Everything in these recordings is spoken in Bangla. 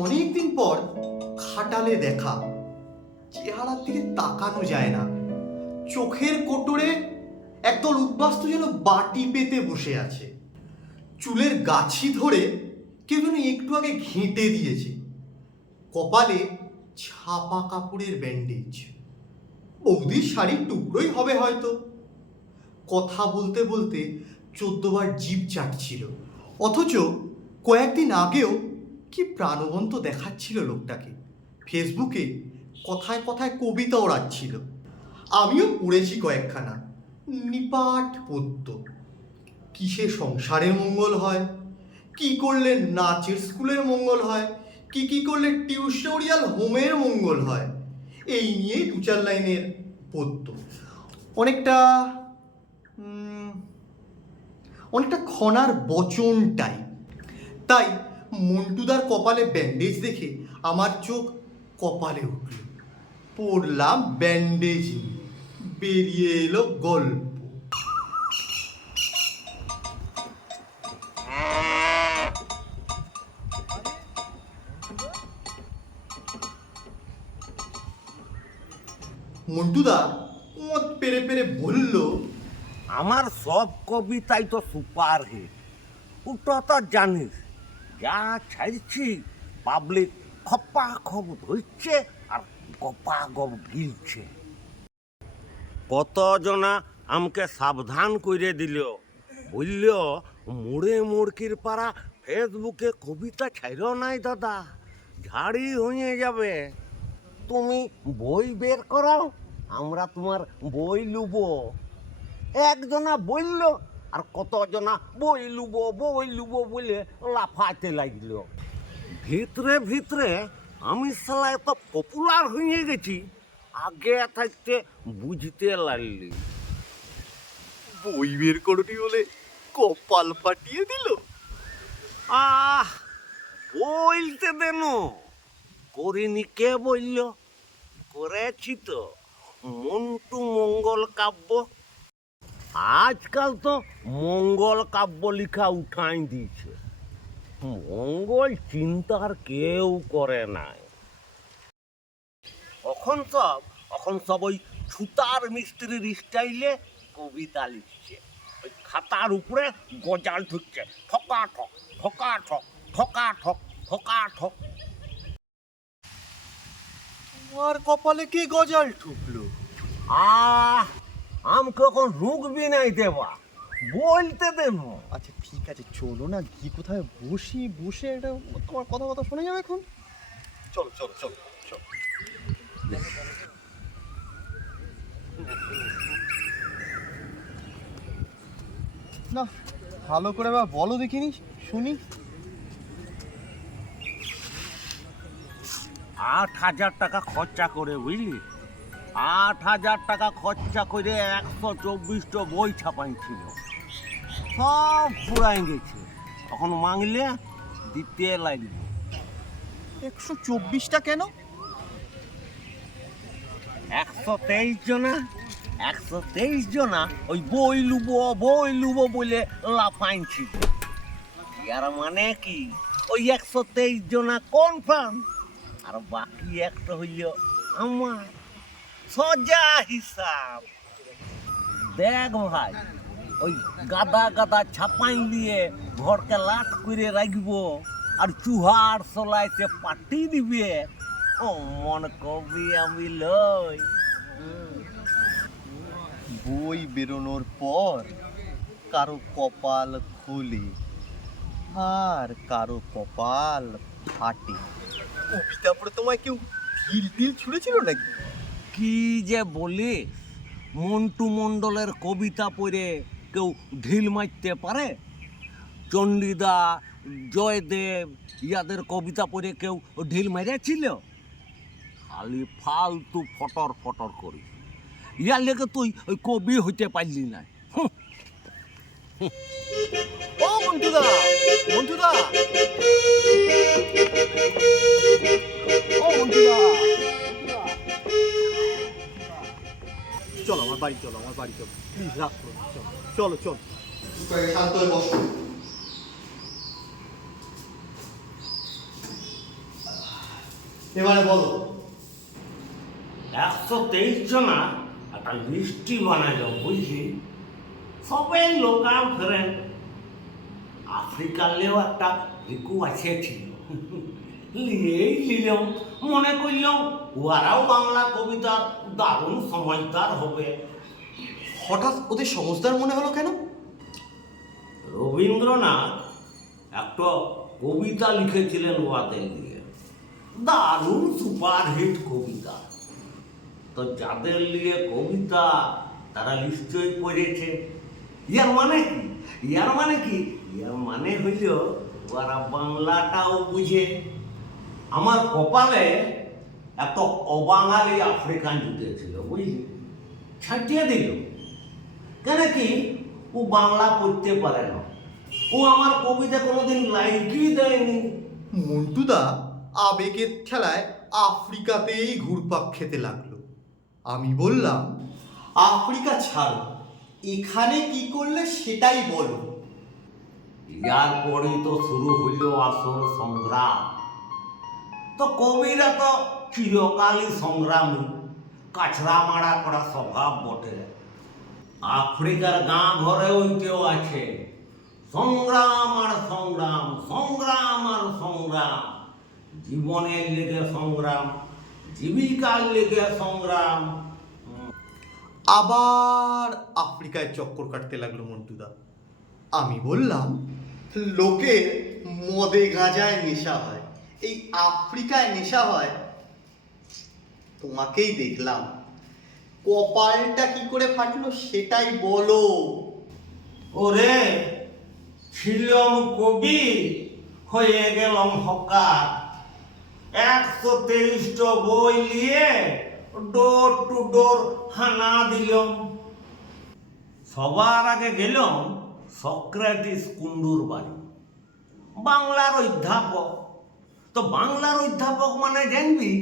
অনেক দিন পর খাটালে দেখা। চেহারার দিকে তাকানো যায় না। চোখের কোটরে একদল উদ্বাস্তু যেন বাটি পেতে বসে আছে। চুলের গাছি ধরে কেউ যেন একটু আগে ঘেঁটে দিয়েছে। কপালে ছাপা কাপড়ের ব্যান্ডেজ। বৌদির শাড়ির টুকরোই হবে হয়তো। কথা বলতে বলতে চোদ্দবার জিভ চাটছিল। অথচ কয়েকদিন আগেও কি প্রাণবন্ত দেখাচ্ছিল লোকটাকে? ফেসবুকে কথায় কথায় কবিতা ওড়াচ্ছিল। আমিও পড়েছি কয়েকখানা। নিপাট পদ্য। কিসে সংসারের মঙ্গল হয়? কি করলে নাচের স্কুলের মঙ্গল হয়? কি কি করলে টিউটোরিয়াল হোমের মঙ্গল হয়? এই নিয়েই দু চার লাইনের পদ্য। অনেকটা অনেকটা খনার বচনটাই তাই মন্টুদার কপালে ব্যান্ডেজ দেখে আমার চোখ কপালে উঠল। পড়লাম ব্যান্ডেজ। বেরিয়ে এলো গল্প। মন্টুদা মত পেরে পেরে বলল, আমার সব কবিতাই তো সুপার হিট ওটা তো জানিস যা ছাড়ছি পাবলিক খপা খপ ধরছে আর গপা গপ গিলছে। কতজনা আমাকে সাবধান করে দিল? বলল, মোড়ে মুড়কির পাড়া ফেসবুকে কবিতা ছাইর নাই দাদা, ঝাড়ি হয়ে যাবে। তুমি বই বের করাও, আমরা তোমার বই লুবো। একজনা বলল আর কতজনা বই লুবো বই লুবো বলে লাফাতে লাগল। ভিতরে ভিতরে আমি সালা এত পপুলার হয়ে গেছি আগে থাকতে বুঝতে লাগলি। বই বের করটি বলে কপাল পাঠিয়ে দিল? আহ বলতে দেন। করিনি কে বলল করেছি তো। মন্টু মঙ্গল কাব্য আজকাল তো মঙ্গল কাব্য লিখা উঠাই দিয়েছে। মঙ্গল চিন্তার কেউ করে নাই। এখন সব এখন সব ওই ছুতার মিস্ত্রির স্টাইলে কবিতা লিখছে। ওই খাতার উপরে গজাল ঢুকছে। ঠকা ঠক ঠকা ঠক ঠকা ঠক ঠকা ঠক। তোমার কপালে কে গজাল ঠুকলো? আহ! আমাকে এখন রুকবি নাই দেবা? বলতে দেন আচ্ছা ঠিক আছে চলো না গিয়ে কোথায়? বসি বসে এটা তোমার কথা কথা শোনা যাবে এখন? চলো চলো চলো চলো। না ভালো করে বা বলো দেখিনি শুনি। আট হাজার টাকা খরচা করে বুঝলি? আট হাজার টাকা খরচা করে একশো চব্বিশটা বই ছাপাইছিল। সব পুরাই গেছে। তখন মাংলে দিতে লাগবে একশো চব্বিশটা কেন? একশো তেইশ জনা একশো তেইশ জনা ওই বই লুবো বই লুবো বলে লাফাইছিল। ইয়ার মানে কি? ওই একশো তেইশ জনা কনফার্ম আর বাকি একটা হইল আমার। সোজা হিসাব। দেখ ভাই ওই গাদা গাদা ছাপাই দিয়ে ঘরকে লাট করে রাখব আর চুহার সলাইতে পাটি দিবে। ও মন কবি আমি লই। বই বেরোনোর পর কারও কপাল খুলে আর কারও কপাল ফাটে। পড়ে তোমায় কেউ ঢিল ঢিল ছুঁড়েছিল নাকি? কি যে বলি, মন্টু মণ্ডলের কবিতা পড়ে কেউ ঢিল মারতে পারে? চণ্ডীদা, জয়দেব, ইয়াদের কবিতা পড়ে কেউ ঢিল মেরেছিল? খালি ফালতু ফটর ফটর করি। ইয়ার লেগে তুই ওই কবি হইতে পারলি না। বাড়ি চলো আমার বাড়ি চলো। প্লিজ রাগ করো চলো। চলো চলো। শান্ত হয়ে বসো। এবারে বলো। একশো তেইশ জনা একটা বানাইল বুঝলি? সবাই লোকাল ফ্রেন্ড আফ্রিকারলেও একটা রিকু আছে ছিল। লিয়েই নিলাম মনে করলাম ওরাও বাংলা কবিতার দারুণ সময়দার হবে। হঠাৎ ওদের সমজদার মনে হলো কেন? রবীন্দ্রনাথ একটা কবিতা লিখেছিলেন ওয়াদের নিয়ে দারুণ সুপারহিট কবিতা। তো যাদের নিয়ে কবিতা, তারা নিশ্চয়ই পড়েছে। ইয়ার মানে কি? ইয়ার মানে কি? ইয়ার মানে হইল ওরা বাংলাটাও বুঝে। আমার কপালে এত অবাঙালি আফ্রিকান জুটেছিল, বুঝলি? ছাটিয়ে দিল। কেন কি? ও বাংলা পড়তে পারে না। ও আমার কবিতা কোনোদিন লাইকই দেয়নি। মন্টুদা আবেগের ঠেলায় আফ্রিকাতেই ঘুরপাক খেতে লাগল। আমি বললাম আফ্রিকা ছাড়ো এখানে কি করলে সেটাই বলো। ইয়ার পরেই তো শুরু হইল আসল সংগ্রাম। তো কবিরা তো চিরকালই সংগ্রামী। কাছড়া মারা করা স্বভাব বটে। আফ্রিকার গাঁ ঘরে ওইটাও আছে। সংগ্রাম আর সংগ্রাম সংগ্রাম আর সংগ্রাম। জীবনের লেগে সংগ্রাম, জীবিকার লেগে সংগ্রাম। আবার আফ্রিকায় চক্কর কাটতে লাগল মন্টুদা। আমি বললাম, লোকে মদে গাঁজায় নেশা হয়। এই আফ্রিকায় নেশা হয়। তোমাকেই দেখলাম। কপালটা কি করে ফাটলো সেটাই বলো। ওরে, ছিলাম কবি, হয়ে গেলাম হকার। একশো তেইশটা বই নিয়ে ডোর টু ডোর হানা দিলাম। সবার আগে গেলাম সক্রেটিস কুন্ডুর বাড়ি। বাংলার অধ্যাপক। তো বাংলার অধ্যাপক মানে জানবি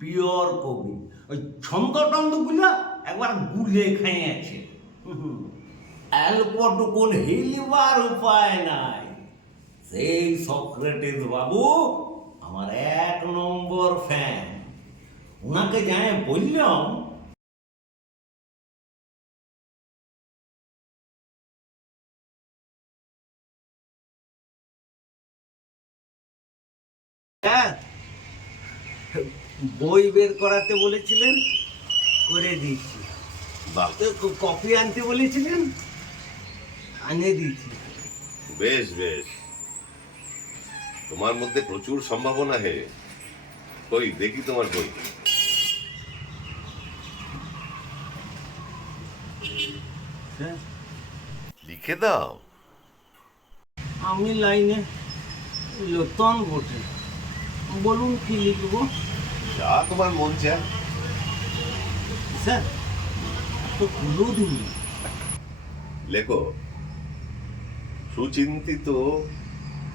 পিওর কবি। ওই ছন্দটন্দগুলো একবার গুলে খাইয়েছে অল্পটুকুন হিলবার উপায় নাই। সেই সক্রেটিস বাবু আমার এক নম্বর ফ্যান ওনাকে যাই বললাম হ্যাঁ বই বের করাতে বলেছিলেন করে দিয়েছি। কপি আনতে বলেছিলেন আনিয়ে দিয়েছি। বেশ বেশ। তোমার মধ্যে প্রচুর সম্ভাবনা হে। কই দেখি তোমার বই। হ্যাঁ। লিখে দাও। আমি লাইনে লতন বটে। বলুন কি লিখব? যা তোমার মন চায়? স্যার তো গুলো দিন লেখো সুচিন্তিত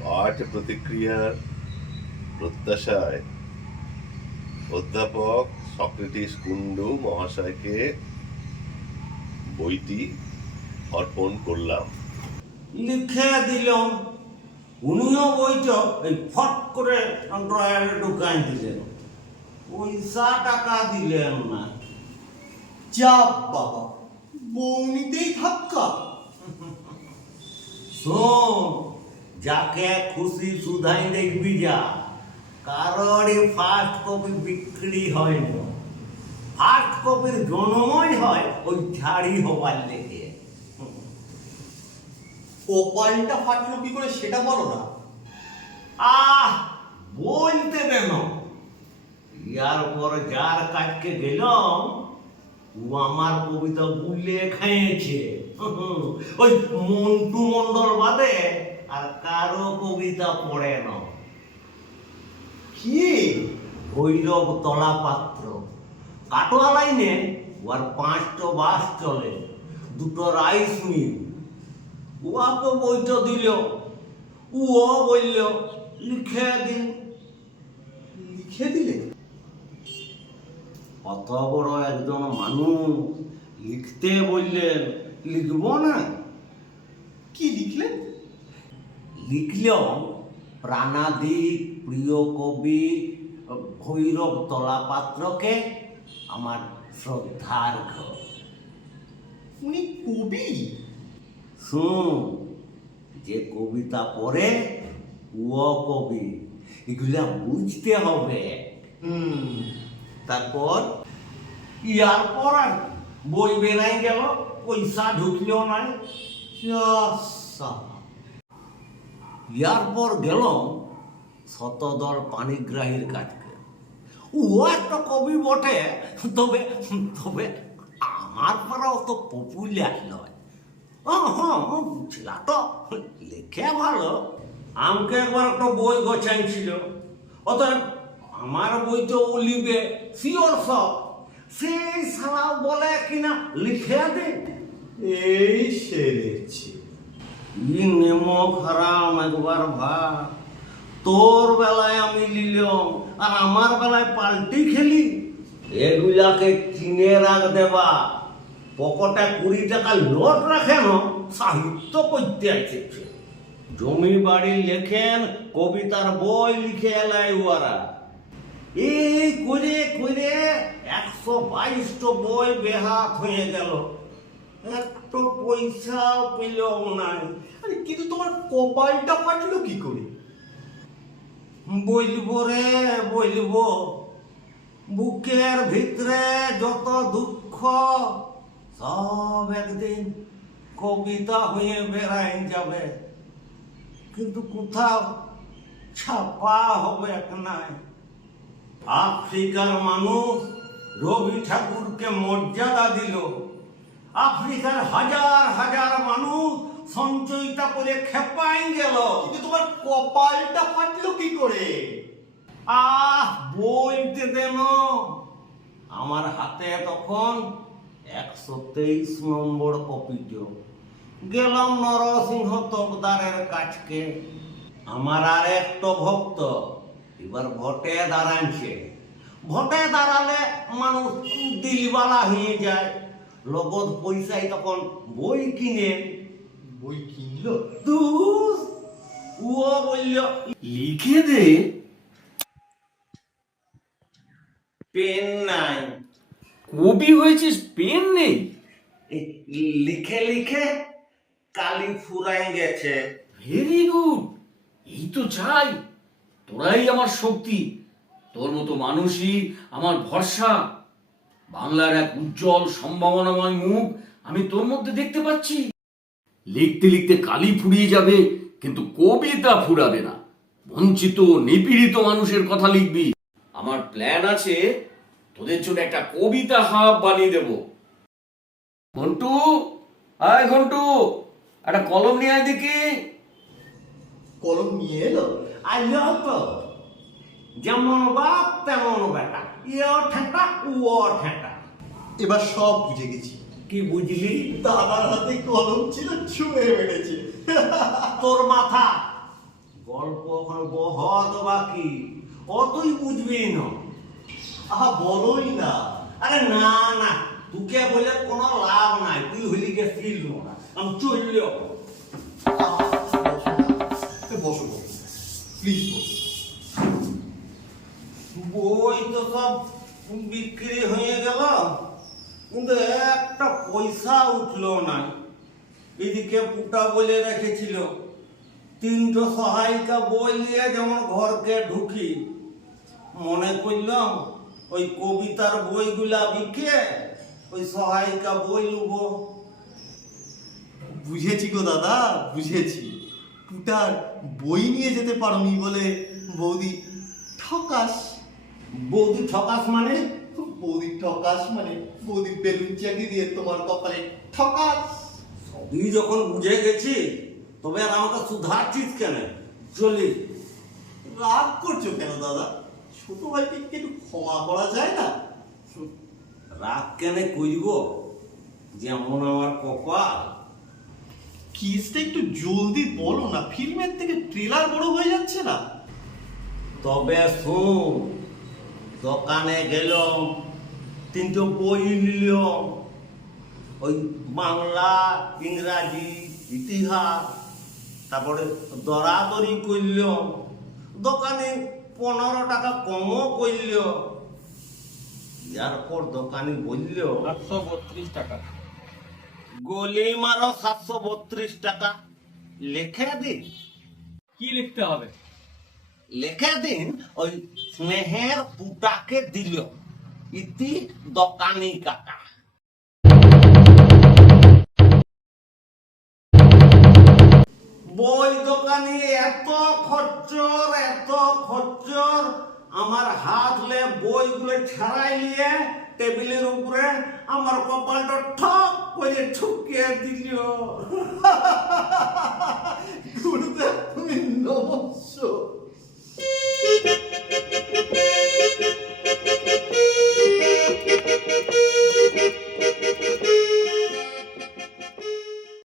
পাঠ প্রতিক্রিয়ার প্রত্যাশায় অধ্যাপক সক্রেটিস কুন্ডু মহাশয়কে বইটি অর্পণ করলাম। লিখে দিলাম উনিও বইটা এই ফট করে ড্রয়ারে ঢুকাই দিলেন। পয়সা টাকা দিলেন না। চাপ বাবা, বৌনিতেই ধাক্কা। শোন, যাকে খুশি সুধাই দেখবি যা, কারোরই ফার্স্ট কপি বিক্রি হয় না। ফার্স্ট কপির জন্মই হয় ওই ঝাড়ি হবার লেগে। কপালটা ফাটলো কি করে সেটা বলো না। আহ, বলতে দেন ইয়ার পর যার কাছকে গেলাম, ও আমার কবিতা বুলে খাইয়েছে। ওই মন্টু মন্ডল বাদে আর কারও কবিতা পড়ে না। কি? ভৈরব তলা পাত্র। কাটোয়া লাইনে ওর পাঁচটো বাস চলে, দুটো রাইস মিল ওয়াকে বইটা দিল, ও বলল, লিখে দিন। লিখে দিলে? অত বড় একজন মানুষ লিখতে বললেন লিখব না? কি লিখলেন লিখলেও প্রাণাদিক প্রিয় কবি ভৈরব তলা পাত্রকে আমার শ্রদ্ধার ঘর। উনি কবি? শুন যে কবিতা পড়ে ও কবি এগুলা বুঝতে হবে। হুম। তারপর ইয়ার পর আর বই বেড়াই গেল, পয়সা ঢুকলেও নাই। ইয়ার পর গেল শতদল পানিগ্রাহীর কাছকে ও একটা কবি বটে, তবে তবে আমার পাড়া অত পপুলার নয়। হ্যাঁ ছেলা তো, লেখে ভালো। আমাকে একবার একটা বই গোছাইছিল। অতএব আমার বই তো ও লিবে শিওর সব। সেই সালা বলে কিনা লিখে দে। এই সেরেছে ই নেমক হারাম একবার ভাব তোর বেলায় আমি লিলাম, আর আমার বেলায় পাল্টি খেলি। এগুলাকে চিনে রাখ দেবা। পকেটে কুড়ি টাকা নোট রাখে না, সাহিত্য করতে আসছে জমি বাড়ি লেখেন, কবিতার বই লিখে এলাই ওরা এই করে করে একশো বাইশটো বই বেহাত হয়ে গেল। একটু পয়সাও পেল নাই। আরে, কিন্তু তোমার কপালটা ফাটলো কি করে? বলব রে, বলব, বুকের ভিতরে যত দুঃখ, সব একদিন কবিতা হয়ে বেড়াই যাবে। কিন্তু কোথাও ছাপা হবে এক নাই। আফ্রিকার মানুষ রবি ঠাকুরকে মর্যাদা দিল। আফ্রিকার হাজার হাজার মানুষ সঞ্চয়িতা করে খেপাই গেল। কিন্তু তোমার কপালটা ফাটলো কি করে? আহ, বলতে দেন আমার হাতে তখন একশো তেইশ নম্বর কপিটিও গেলাম নরসিংহ তকদারের কাছকে। আমার আর একটা ভক্ত এবার ভোটে দাঁড়াইছে। ভোটে দাঁড়ালে মানুষ দিলবালা হয়ে যায়। লগত পয়সায় তখন বই কিনে। বই কিনলো? দুস ও বলল লিখে দে। পেন নাই। কবি হয়েছিস? পেন নেই? লিখে লিখে কালি ফুরাই গেছে। ভেরি গুড এই তো চাই। তোরাই আমার শক্তি। তোর মতো মানুষই আমার ভরসা। বাংলার এক উজ্জ্বল সম্ভাবনাময় মুখ আমি তোর মধ্যে দেখতে পাচ্ছি। লিখতে লিখতে কালি ফুরিয়ে যাবে, কিন্তু কবিতা ফুরাবে না। বঞ্চিত, নিপীড়িত মানুষের কথা লিখবি। আমার প্ল্যান আছে, তোদের জন্য একটা কবিতা হাব বানিয়ে দেব। ঘন্টু, আয় ঘন্টু, একটা কলম নিয়ে আয় দেখি। কলম নিয়ে এলো? আইলো তো। যেমন বাপ তেমন বেটা। ইয়ে ঠেটা ও ঠেটা। এবার সব বুঝে গেছি। কি বুঝলি? দাদার হাতে কলম ছিল ছুঁয়ে মেরেছে। তোর মাথা। গল্প এখন বহত বাকি। অতই বুঝবি না। আহা বলোই না। আরে না না। তোকে বলে কোনো লাভ নাই। তুই হলি গেছিল না। আমি চলল বসো বসো। প্লিজ বই তো সব বিক্রি হয়ে গেল, কিন্তু একটা পয়সা উঠল না। এদিকে পুটা বলে রেখেছিল, তিনটো সহায়িকা বই নিয়ে যেমন ঘরকে ঢুকি। মনে করলাম, ওই কবিতার বইগুলা বিকে, ওই সহায়িকা বই লুবো। বুঝেছি গো দাদা, বুঝেছি। পুটার বই নিয়ে যেতে পারোনি বলে বৌদি। ঠকাস। বৌদি ঠকাস মানে? বৌদি ঠকাস মানে বৌদি বেলুন চাকি দিয়ে তোমার কপালে ঠকাস। সবই যখন বুঝে গেছি তবে আর আমাকে সুধারছিস কেন? চলি। রাগ করছ কেন দাদা? ছোট ভাইকে একটু ক্ষমা করা যায় না? রাগ কেন কইব যেমন আমার কপাল। কিসটা একটু জলদি বলো না? ফিল্মের থেকে ট্রেলার বড় হয়ে যাচ্ছে না? তবে শুন দোকানে গেলাম তিনটে বই নিলাম। ওই বাংলা ইংরাজি ইতিহাস তারপরে দরাদরি করলাম। দোকানে পনেরো টাকা কমও করল ইয়ার পর দোকানি বলল সাতশো বত্রিশ টাকা। গলি মারো সাতশো বত্রিশ টাকা। লেখে দিন। কি লিখতে হবে? লেখে দিন ওই স্নেহের পুটাকে দিল। ইতি দোকানি কাকা। বই দোকানি এত খচ্চর এত খচ্চর। আমার হাত লে বইগুলো ছাড়াই নিয়ে টেবিলের উপরে আমার কপালটা ঠক করে ঠুকিয়ে দিল গুরুদেব তুমি নমস্য